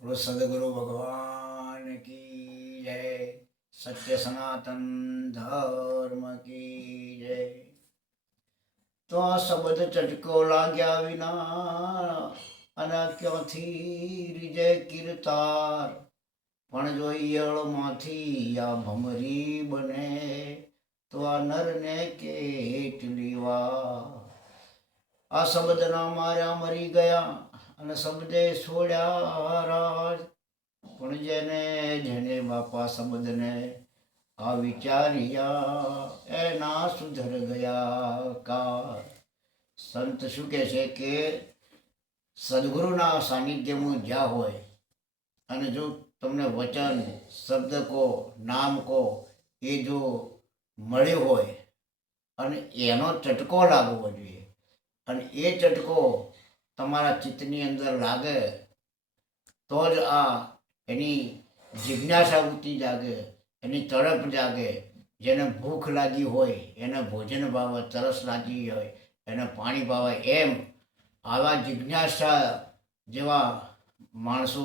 बोलो सदगुरु भगवान की जय। सत्य सनातन धर्म की जय। તો આ શબ્દ ચટકો લાગ્યા વિના અને ક્યાંથી રીજે કીર્તાર પણ જો ઈયળમાંથી આ ભમરી બને તો આ નરને કેટલી વાર આ શબ્દના માર્યા મરી ગયા અને શબ્દે છોડ્યા રાજ પણ જેને જેને બાપા શબ્દને આ વિચાર્યા એના સુધર ગયા કાર. સંત શું કહે છે કે સદગુરુના સાનિધ્યમાં જ્યાં હોય અને જો તમને વચન શબ્દ કહો નામ કહો એ જો મળ્યું હોય અને એનો ચટકો લાગવો જોઈએ અને એ ચટકો તમારા ચિત્તની અંદર લાગે તો જ આ એની જિજ્ઞાસા વૃત્તિ જાગે, એની તડપ જાગે. જેને ભૂખ લાગી હોય એને ભોજન ભાવે, તરસ લાગી હોય એને પાણી ભાવે, એમ આવા જિજ્ઞાસા જેવા માણસો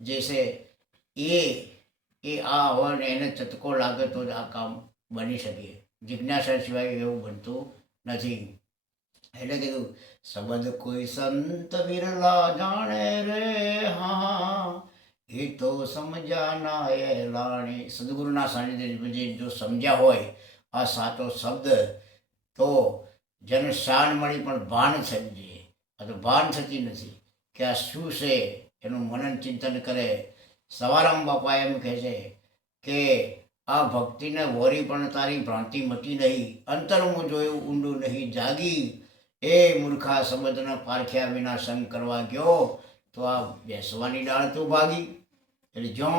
જે છે એ આ હોય ને એને ચટકો લાગે તો જ આ કામ બની શકે. જિજ્ઞાસા સિવાય એવું બનતું નથી. એટલે કીધું શબ્દ કોઈ સંત વિરલા જાણે રે હા એ તો સમજ્યા ના એ લાણી. સદગુરુના સાનિધ્ય જો સમજ્યા હોય આ સાચો શબ્દ તો જેને શાન મળી પણ ભાન થવી જોઈએ. આ તો ભાન થતી નથી કે આ શું છે, એનું મનન ચિંતન કરે. સવારામ બાપા એમ કહે છે કે આ ભક્તિને વોરી પણ તારી ભ્રાંતિ મટી નહીં, અંતરમાં જોયું ઊંડું નહીં જાગી. એ મૂર્ખા શબ્દને પારખ્યા વિના સંગ કરવા ગયો તો આ બેસવાની ડાળ તું ભાગી. એટલે જો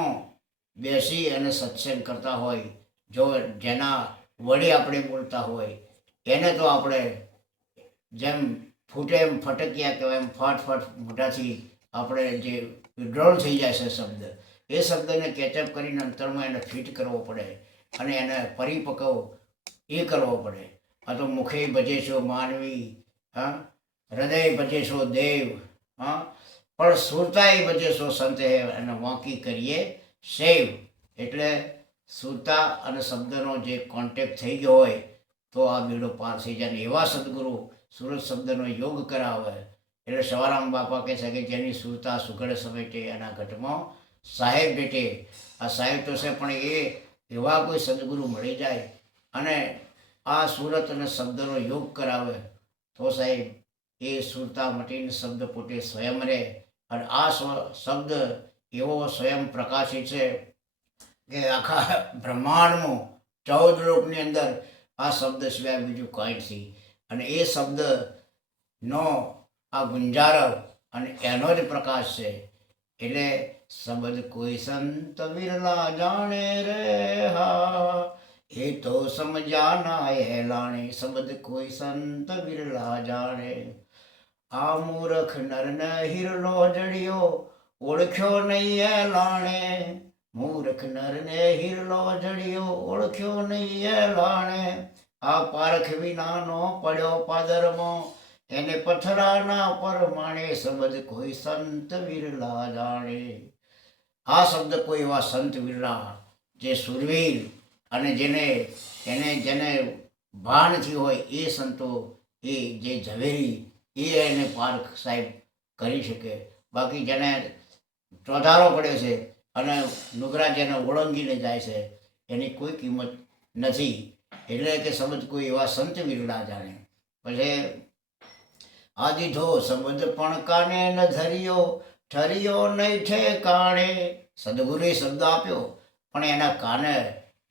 બેસી અને સત્સંગ કરતા હોય, જો જેના વડે આપણે બોલતા હોય એને તો આપણે જેમ ફૂટે એમ ફટક્યા કહેવાય એમ ફટ મોઢાથી આપણે જે વિડ્રોલ થઈ જાય છે શબ્દ, એ શબ્દને કેચઅપ કરીને અંતરમાં એને ફિટ કરવો પડે અને એને પરિપક્વ એ કરવો પડે. આ તો મુખે ભજે છો માનવી, હા, હૃદય ભજે છો દેવ, હા, પણ સુરતાએ ભજે છો સંત હે અને વાંકી કરીએ સેવ. એટલે સુરતા અને શબ્દનો જે કોન્ટેક્ટ થઈ ગયો હોય તો આ બેડો પાર થઈ જાય. ને એવા સદગુરુ સુરત શબ્દનો યોગ કરાવે. એટલે સવારામ બાપા કહે છે કે જેની સુરતા સુઘડ સમેટે એના ઘટમાં સાહેબ બેઠે. આ સાહેબ તો છે પણ એ એવા કોઈ સદગુરુ મળી જાય અને આ સુરત અને શબ્દનો યોગ કરાવે તો સાહેબ એ સુરતા મટીને શબ્દ પોતે સ્વયં રહે. અને આ શબ્દ એવો સ્વયં પ્રકાશિત છે કે આખા બ્રહ્માંડમાં 14 લોકની અંદર આ શબ્દ સિવાય બીજું કંઈ નથી. અને એ શબ્દનો આ ગુંજારવ અને એનો જ પ્રકાશ છે. એટલે શબ્દ કોઈ સંત વિરલા જાણે રે હા એ તો સમજ્યા ના એ લાણે. શબ્દ કોઈ સંત વિરલા જાણે. આ મૂર્ખ નરને હિરલો જડિયો ઓળખ્યો નહીં એ લાણે. મૂર્ખ નરને હિરલો જડિયો ઓળખ્યો નહીં એ લાણે. આ પારખ વિનાનો પડ્યો પાદરમાં એને પથરાના પરમાણે. શબ્દ કોઈ સંત વિરલા જાણે. આ શબ્દ કોઈ એવા સંત વિરલા જે સુરવીર અને જેને ભાન થયું હોય એ સંતો, એ જે ઝવેરી એ એને પારખ સાહેબ કરી શકે. બાકી જેને ચોધારો પડ્યો છે અને નુગરા જેને ઓળંગીને જાય છે એની કોઈ કિંમત નથી. એટલે કે શબ્દ કોઈ એવા સંત વિરલા જાણે. પછી આ દીધો શબ્દ પણ કાને ન ધર્યો ઠર્યો નહીં ઠેકાણે. સદગુરુએ શબ્દ આપ્યો પણ એના કાને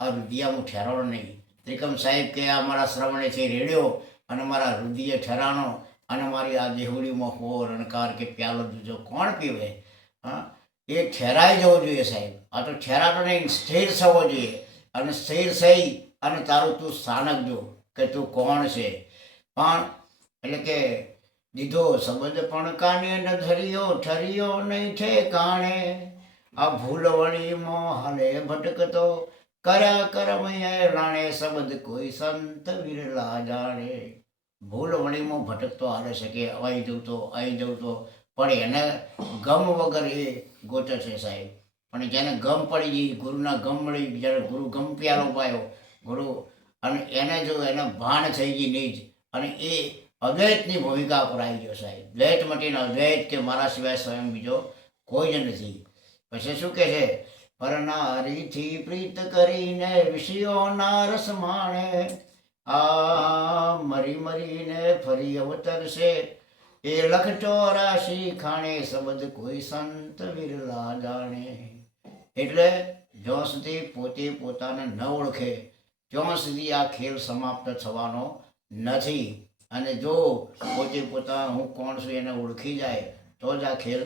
આ હૃદયમાં ઠેરાણો નહીં. ત્રિકમ સાહેબ કે આ મારા શ્રવણેથી રેડ્યો અને મારા હૃદય ઠેરાણો અને મારી આ દેહુડીમાં હો રણકાર કે પ્યાલો દીધો કોણ પીવે. હા, એ ઠેરાઈ જવો જોઈએ સાહેબ. આ તો ઠેરાતો નહીં, સ્થિર થવો જોઈએ. અને સ્થિર થઈ અને તારું તું સ્થાનક જો કે તું કોણ છે. પણ એટલે કે દીધો શબ્દ પણ કાને ન ધર્યો ઠર્યો નહીં ઠેકાણે. આ ભૂલવણીમાં હાલે ભટકતો કર્યા કરમ એ લાણે. શબ્દ કોઈ સંત વિરલા જાણે. ભૂલ વણીમાં ભટકતો હાલે છે કે અહીં જવું તો અહીં જવું તો પણ એને ગમ વગર એ ગોતે છે સાહેબ. પણ જેને ગમ પડી ગઈ, ગુરુના ગમ મળી, જ્યારે ગુરુ ગમ પ્યારો પાયો ગુરુ, અને એને જો એને ભાન થઈ ગઈ નહીં જ, અને એ અદ્વૈતની ભૂમિકા પર આવી ગયો સાહેબ. દ્વૈત મટીને અદ્વૈત કે મારા સિવાય સ્વયં બીજો કોઈ જ નથી. પછી શું કહે છે? પરનારીથી પ્રીત કરીને વિષયોના રસ માણે, આ મરી મરીને ફરી અવતરશે એ 184 ખાણે, શબ્દ કોઈ સંત વિરલા જાણે. એટલે જ્યાં સુધી પોતે પોતાને ન ઓળખે ત્યાં સુધી આ ખેલ સમાપ્ત થવાનો નથી. અને જો પોતે પોતા હું કોણ છું એને ઓળખી જાય તો જ આ ખેલ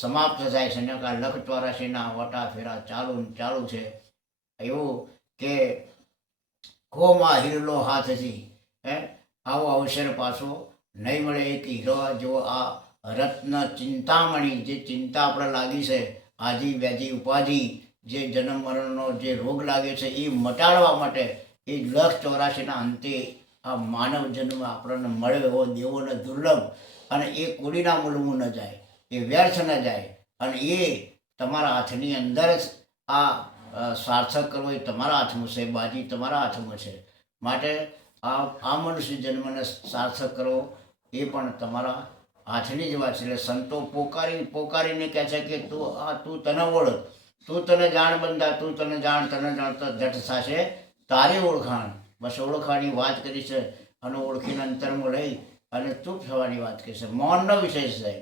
સમાપ્ત થાય છે. ને 184 વટા ફેરા ચાલુ છે. એવું કે ખોમાં હિરલો હાથથી, આવો અવસર પાછો નહીં મળે. એક હીરો જેવો આ રત્ન ચિંતામણી, જે ચિંતા આપણે લાગી છે, આદિ વ્યાધિ ઉપાધિ, જે જન્મ મરણનો જે રોગ લાગે છે, એ મટાડવા માટે એ 184 અંતે આ માનવ જન્મ આપણને મળ્યો એવો દેવોને દુર્લભ, અને એ કોડીના મૂલવું ન જાય, એ વ્યર્થ ન જાય, અને એ તમારા હાથની અંદર જ આ સાર્થક કરવો એ તમારા હાથમાં છે, બાજી તમારા હાથમાં છે. માટે આ મનુષ્ય જન્મને સાર્થક કરવો એ પણ તમારા હાથની જ વાત છે. એટલે સંતો પોકારીને કહે છે કે તું તને ઓળખ, તું તને જાણ બંધા, તું તને જાણ તો જટ થશે તારી ઓળખાણ. બસ ઓળખાણની વાત કરી છે, અને ઓળખીને અંતરમાં લઈ અને ચૂપ થવાની વાત કરી છે. મૌનનો વિષય છે,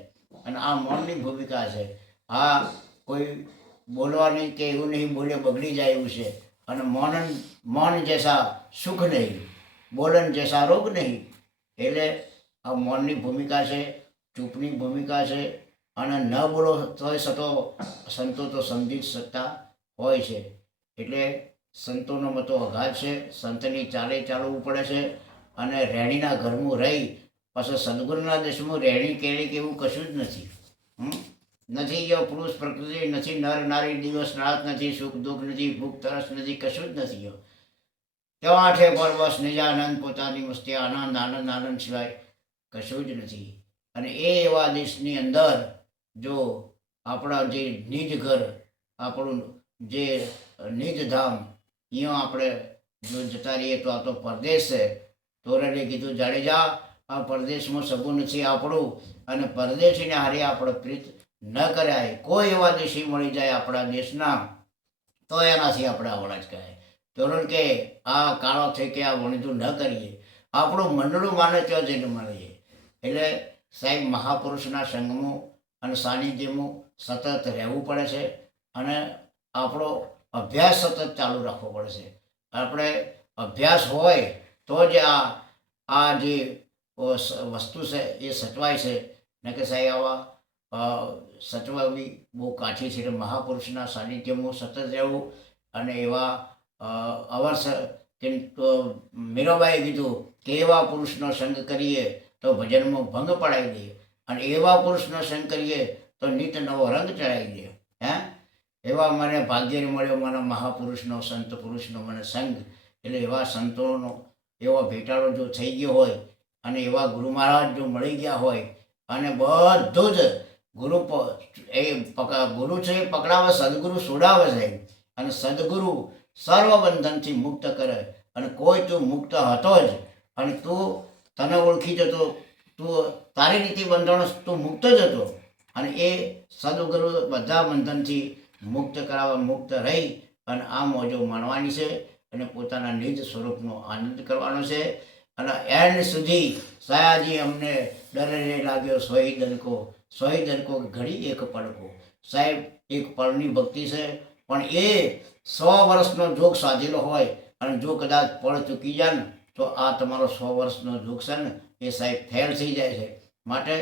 અને આ મૌનની ભૂમિકા છે. આ કોઈ બોલવાની કે એવું નહીં બોલે બગડી જાય એવું છે. અને મૌન જૈસા સુખ નહીં, બોલન જૈસા રોગ નહીં. એટલે આ મૌનની ભૂમિકા છે, ચૂપની ભૂમિકા છે. અને ન બોલો તોય સંતો તો સમજી જ શકતા હોય છે. એટલે સંતોનો મતો અઘાત છે. સંતની ચાલે ચાલવું પડે છે. અને રહેણીના ઘરમાં રહી પાછળ સદગુરુના દેશમાં રહેણી કેળી કે એવું કશું જ નથી. નથી ગયો પુરુષ પ્રકૃતિ, નથી નર નારી, દિવસ રાત નથી, સુખ દુઃખ નથી, ભૂખ તરસ નથી, કશું જ નથી ગયો. ત્યાં આઠે પરવશ નિજાનંદ, પોતાની મસ્તી, આનંદ આનંદ આનંદ સિવાય કશું જ નથી. અને એ એવા દેશની અંદર જો આપણા જે નિજ ઘર, આપણું જે નિજ ધામ, અહીંયા આપણે જો જતા રહીએ તો આ તો પરદેશ છે. તોરણે કીધું જાડેજા, આ પરદેશમાં સગું નથી આપણું, અને પરદેશીને હારે આપણે પ્રીત ન કરાય. કોઈ એવા દેશી મળી જાય આપણા દેશના તો એનાથી આપણે આવડા જ કરાય. તોરણ કે આ કાળો થઈ કે આ વણતું ન કરીએ, આપણું મંડળું માને ત્યાં જઈને મળીએ. એટલે સાહેબ મહાપુરુષના સંગમાં અને સાનિધ્યમાં સતત રહેવું પડે છે. અને આપણો અભ્યાસ સતત ચાલુ રાખવો પડે છે. આપણે અભ્યાસ હોય તો જ આ જે વસ્તુ છે એ સચવાય છે. ને કે સાહેબ આવા સચવાવી બહુ કાઠી છે. એટલે મહાપુરુષના સાનિધ્યમાં સતત રહેવું. અને એવા અવર્ષ કે મીરાબાઈએ કીધું કે એવા પુરુષનો સંગ કરીએ તો ભજનમાં ભંગ પડાવી દઈએ, અને એવા પુરુષનો સંગ કરીએ તો નિત નવો રંગ ચડાવી દે. એવા મને ભાગ્ય મળ્યો મને મહાપુરુષનો, સંત પુરુષનો મને સંગ. એટલે એવા સંતોનો એવો ભેટાળો જો થઈ ગયો હોય, અને એવા ગુરુ મહારાજ જો મળી ગયા હોય, અને બધું જ ગુરુ છે એ પકડાવે, સદગુરુ છોડાવે છે. અને સદગુરુ સર્વ બંધનથી મુક્ત કરે. અને કોઈ તું મુક્ત હતો જ, અને તને ઓળખી જતો, તું તારી રીતે બંધનો તું મુક્ત જ હતો. અને એ સદગુરુ બધા બંધનથી મુક્ત કરાવવા, મુક્ત રહી અને આ મોજો માણવાની છે, અને પોતાના નિજ સ્વરૂપનો આનંદ કરવાનો છે. અને એન્ડ સુધી સયાજી અમને ડરે લાગ્યો સોઈ દનકો ઘડી એક પડકો. સાહેબ એક પળની ભક્તિ છે, પણ એ 100 વર્ષનો જોગ સાધેલો હોય, અને જો કદાચ પળ ચૂકી જાય ને તો આ તમારો 100 વર્ષનો જોગ છે ને એ સાહેબ ફેલ થઈ જાય છે. માટે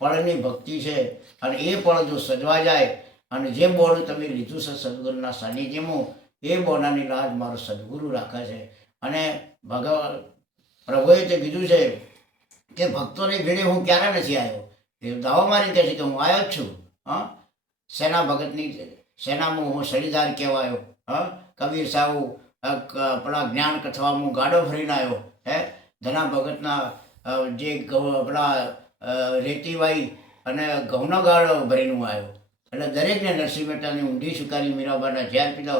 પળની ભક્તિ છે, અને એ પળ જો સજવા જાય, અને જે બોર્ડ તમે લીધું છે સદગુરુના સાનિધ્યમાં, એ બોર્ડાની લાજ મારો સદગુરુ રાખે છે. અને પ્રભુએ તે કીધું છે કે ભક્તોની ભીડે હું ક્યારે નથી આવ્યો. એ દાવો મારી કહે છે કે હું આવ્યો જ છું. સેના ભગતની સેનામાં હું સળીદાર કહેવાયો. કબીર સાહુ પેલા જ્ઞાન કથામાં ગાડો ફરીને આવ્યો. ધના ભગતના જે પેલા રેતીવાઈ અને ઘઉંનો ગાળો ભરીને હું આવ્યો. એટલે દરેકને નરસિંહ મહેતાની ઊંડી સ્વીકારી, મીરાબાના ઝેર પીધો,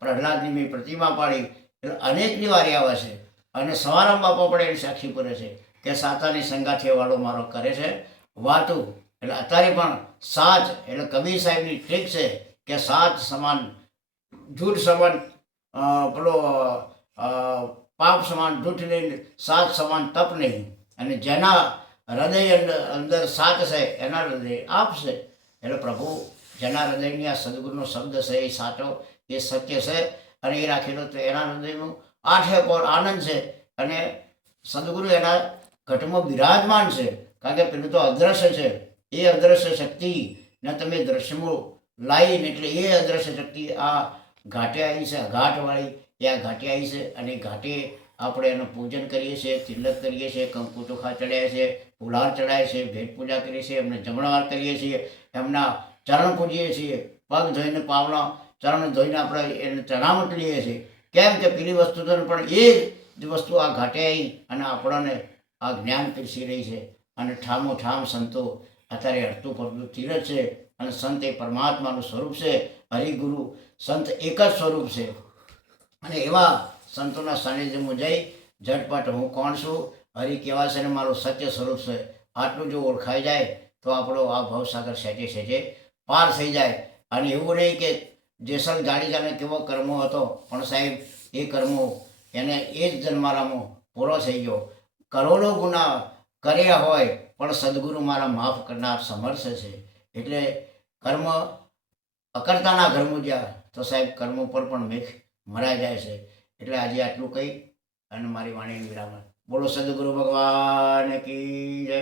પ્રહલાદની મેં પ્રતિમા પાડી. એટલે અનેકની વારી આવે છે. અને સવારામ બાપા પણ એની સાક્ષી કરે છે કે સાતાની સંગાથે વાળો મારો કરે છે વાતું. એટલે અત્યારે પણ સાત એટલે કબીર સાહેબની ટ્રીક છે કે સાત સમાન જૂઠ સમાન પેલો પાપ સમાન જૂઠ નહીં, સાત સમાન તપ નહીં. અને જેના હૃદય અંદર સાત છે એના હૃદય આપશે. એટલે પ્રભુ જેના હૃદયની આ સદગુરુનો શબ્દ છે એ સાચો, એ સત્ય છે અને એ રાખેલો તો એના હૃદયનું આઠે પર આનંદ છે. અને સદગુરુ એના ઘટમાં બિરાજમાન છે. કારણ કે પેલું તો અદ્રશ્ય છે. એ અદ્રશ્ય શક્તિને તમે દ્રશ્યમાં લાવીને એટલે એ અદ્રશ્ય શક્તિ આ ઘાટે આવી છે, ઘાટવાળી એ આ ઘાટે આવી છે. અને ઘાટે આપણે એનું પૂજન કરીએ છીએ, તિલક કરીએ છીએ, કંકુ ચોખા ચડાવીએ છીએ, ફુલાર ચડાવીએ છીએ, ભેટ પૂજા કરીએ છીએ, એમને જમણવાર કરીએ છીએ, એમના ચરણ પૂજીએ છીએ, પગ ધોઈને પાવના ચરણ ધોઈને આપણે એને ચણામત લઈએ છીએ. કેમ કે પેલી વસ્તુ તો પણ એ જ વસ્તુ આ ઘાટે આવી અને આપણને આ જ્ઞાન પીરસી રહી છે. અને ઠામો ઠામ સંતો અત્યારે હરતું ફરતું તીરથ છે. અને સંત એ પરમાત્માનું સ્વરૂપ છે. હરિગુરુ સંત એક જ સ્વરૂપ છે. અને એવા સંતોના સાનિધ્યમાં જઈ ઝટપટ હું કોણ છું, હરિ કેવા છે ને મારું સત્ય સ્વરૂપ છે, આટલું જો ઓળખાઈ જાય તો આપણો આ ભવસાગર સહેજે સહેજે પાર થઈ જાય. અને એવું નહીં કે જેસલ જાડેજાને કેવો કર્મો હતો પણ સાહેબ એ કર્મો એને એ જ જન્મારામાં પૂરો થઈ ગયો. કરોડો ગુના કર્યા હોય પણ સદગુરુ મારા માફ કરનાર સમર્થ છે. એટલે કર્મ અકર્તાના ઘરમાં જ્યાં તો સાહેબ કર્મો પર પણ મેઘ મરાઈ જાય છે. એટલે આજે આટલું કહી અને મારી વાણીને વિરામ. બોલો સદગુરુ ભગવાન કી જય.